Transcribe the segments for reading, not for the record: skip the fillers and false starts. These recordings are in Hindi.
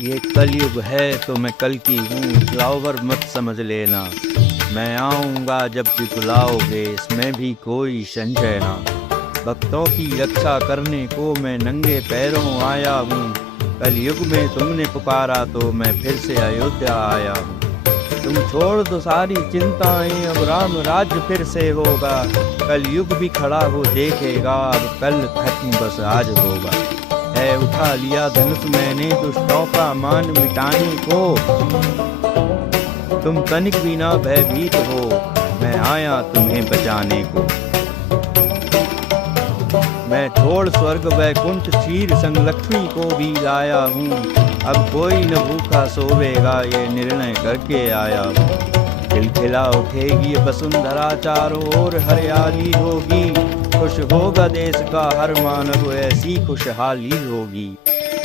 ये कलयुग है तो मैं कल की हूँ, फ्लावर मत समझ लेना। मैं आऊँगा जब भी बुलाओगे, इसमें भी कोई संशय ना। भक्तों की रक्षा करने को मैं नंगे पैरों आया हूँ। कलयुग में तुमने पुकारा तो मैं फिर से अयोध्या आया हूँ। तुम छोड़ दो सारी चिंताएं, अब राम राज्य फिर से होगा। कलयुग भी खड़ा हो देखेगा, अब कल खत्म बस आज होगा। है उठा लिया धनुष मैंने दुष्टों का मान मिटाने को। तुम तनिक भी ना भयभीत हो, मैं आया तुम्हें बचाने को। मैं छोड़ स्वर्ग वैकुंठ क्षीर संग लक्ष्मी को भी लाया हूँ। अब कोई न भूखा सोवेगा, ये निर्णय करके आया हूँ। खिलखिला उठेगी वसुंधरा, चारों ओर हरियाली होगी। खुश होगा देश का हर मानव, ऐसी खुशहाली होगी।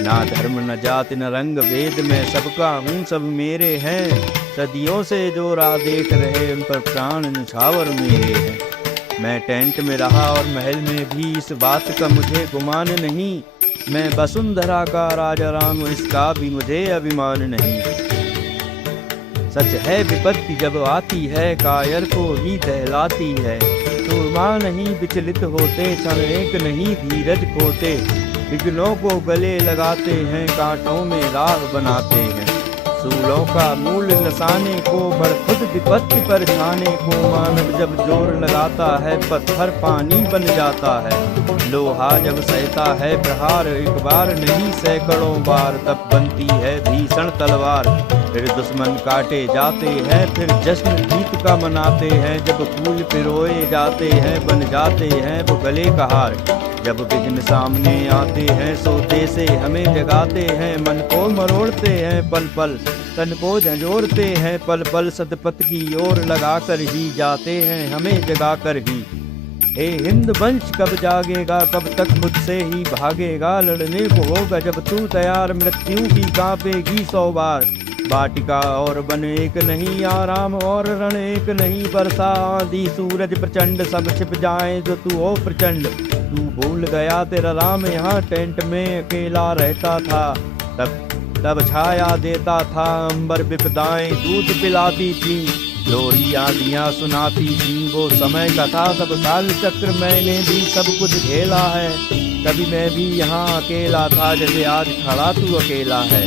ना धर्म न जाति न रंग भेद, मैं सबका हूँ सब मेरे हैं। सदियों से जो राह देख रहे, उन पर प्राण निछावर मेरे हैं। मैं टेंट में रहा और महल में भी, इस बात का मुझे गुमान नहीं। मैं वसुंधरा का राजा राम, इसका भी मुझे अभिमान नहीं। सच है विपत्ति जब आती है, कायर को ही दहलाती है। सूरमा नहीं विचलित होते, क्षण एक नहीं धीरज खोते। विघ्नों को गले लगाते हैं, कांटों में राह बनाते हैं। सूलों का मूल नसाने को, बढ़ खुद विपत्ति पर छाने को। मानव जब जोर लगाता है, पत्थर पानी बन जाता है। लोहा जब सहता है प्रहार, एक बार नहीं सैकड़ों बार, तब बनती है भीषण तलवार। फिर दुश्मन काटे जाते हैं, फिर जश्न जीत का मनाते हैं। जब फूल पिरोए जाते हैं, बन जाते हैं वो गले का हार। जब विघ्न सामने आते हैं, सोते से हमें जगाते हैं। मन को मरोड़ते हैं पल पल, तन को झंझोड़ते हैं पल पल। सतपथ की ओर लगा कर ही जाते हैं, हमें जगा कर ही। हे हिंद वंश कब जागेगा, कब तक खुद से ही भागेगा। लड़ने को होगा जब तू तैयार, मृत्यु की कांपेगी 100 बार। वाटिका और वन एक नहीं, आराम और रण एक नहीं। वर्षा आंधी सूरज प्रचंड, सब छिप जाए जो तू हो प्रचंड। तू भूल गया तेरा राम यहाँ टेंट में अकेला रहता था। तब छाया देता था, अंबर विपदाएं दूध पिलाती थी। लोरी आंधियां सुनाती थी, वो समय का था सब काल चक्र। मैंने भी सब कुछ झेला है, कभी मैं भी यहाँ अकेला था। जैसे आज खड़ा तू अकेला है,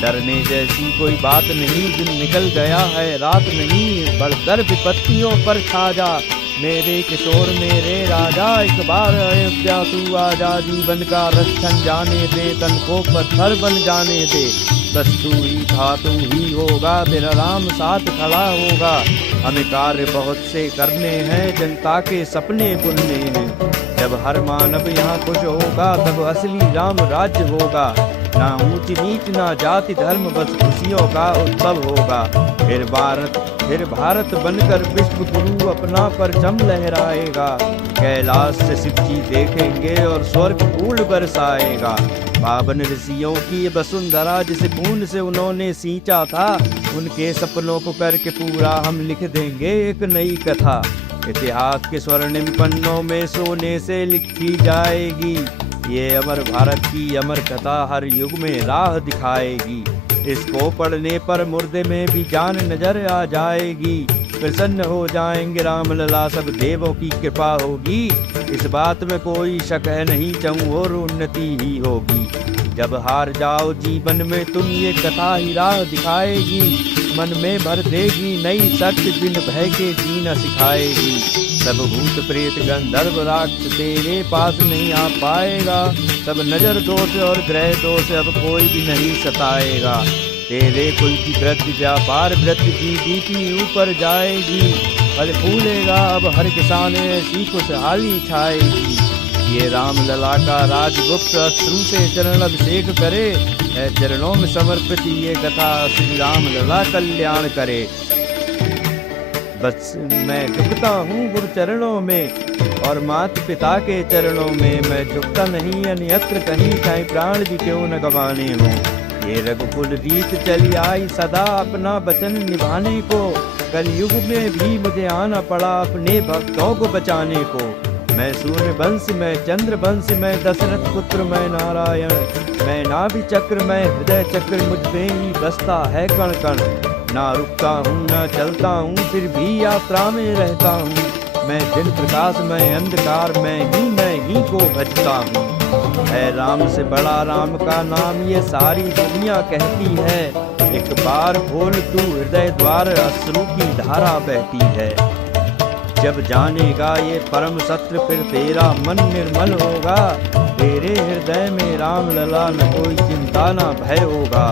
डरने जैसी कोई बात नहीं। दिन निकल गया है रात नहीं, बढ़कर विपत्तियों पर छा जा। मेरे किशोर मेरे राजा, एक बार अयोध्या तू आजा। जीवन का रक्षण जाने दे, तन को पत्थर बन जाने दे। बस तू ही था तू ही होगा, तेरा राम साथ खड़ा होगा। हमें कार्य बहुत से करने हैं, जनता के सपने बुनने हैं। जब हर मानव यहाँ खुश होगा, तब असली राम राज्य होगा। ना ऊंच नीच ना जाति धर्म, बस खुशियों का उत्सव होगा। फिर भारत बनकर विश्व गुरु अपना परचम लहराएगा। कैलाश से शिव जी देखेंगे और स्वर्ग फूल बरसाएगा। पावन ऋषियों की वसुंधरा, जिस खून से उन्होंने सींचा था, उनके सपनों को करके पूरा हम लिख देंगे एक नई कथा। इतिहास के स्वर्णिम पन्नों में सोने से लिखी जाएगी। ये अमर भारत की अमर कथा हर युग में राह दिखाएगी। इसको पढ़ने पर मुर्दे में भी जान नजर आ जाएगी। प्रसन्न हो जाएंगे राम लला, सब देवों की कृपा होगी। इस बात में कोई शक है नहीं, चहुं ओर उन्नति ही होगी। जब हार जाओ जीवन में तुम, ये कथा ही राह दिखाएगी। मन में भर देगी नई शक्ति, बिन भय के जीना सिखाएगी। सब भूत प्रेत गंधर्व राक्षस तेरे पास नहीं आ पाएगा। सब नजर दोष और ग्रह दोष अब कोई भी नहीं सताएगा। तेरे कुल की वृद्धि व्यापार वृद्धि की ऊपर जाएगी। फल फूलेगा अब हर किसान, ऐसी खुशहाली छाएगी। ये राम लला का राजगुप्त, अश्रु से चरण अभिषेक करे। चरणों में समर्पित ये कथा, श्री राम लला कल्याण करे। बस मैं झुकता हूँ गुरु चरणों में, और माता पिता के चरणों में। मैं झुकता नहीं अन्यत्र कहीं, चाहे प्राण भी क्यों न गंवाने हो। ये रघुकुल रीत चली आई सदा, अपना वचन निभाने को। कलयुग में भी मुझे आना पड़ा, अपने भक्तों को बचाने को। मैं सूर्य वंश मैं चंद्र वंश मैं दशरथ पुत्र मैं नारायण, मैं नाभि चक्र मैं हृदय चक्र, मुझ पे ही बसता है कण कण। ना रुकता हूँ ना चलता हूँ, फिर भी यात्रा में रहता हूँ। मैं दिन प्रकाश मैं अंधकार, मैं ही को भजता हूँ। है राम से बड़ा राम का नाम, ये सारी दुनिया कहती है। एक बार खोल तू हृदय द्वार, अश्रु की धारा बहती है। जब जानेगा ये परम सत्य, फिर तेरा मन निर्मल होगा। तेरे हृदय में राम लला, न कोई चिंता न भय होगा।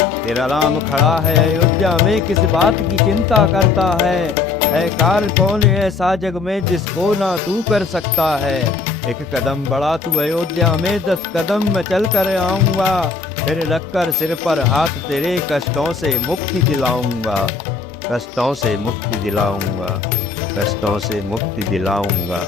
तेरा राम खड़ा है अयोध्या में, किस बात की चिंता करता है कार्य कौन ऐसा जग में जिसको ना तू कर सकता है। एक कदम बढ़ा तू अयोध्या में, 10 कदम मैं चल कर आऊंगा। फिर रखकर सिर पर हाथ तेरे, कष्टों से मुक्ति दिलाऊंगा। कष्टों से मुक्ति दिलाऊंगा, कष्टों से मुक्ति दिलाऊंगा।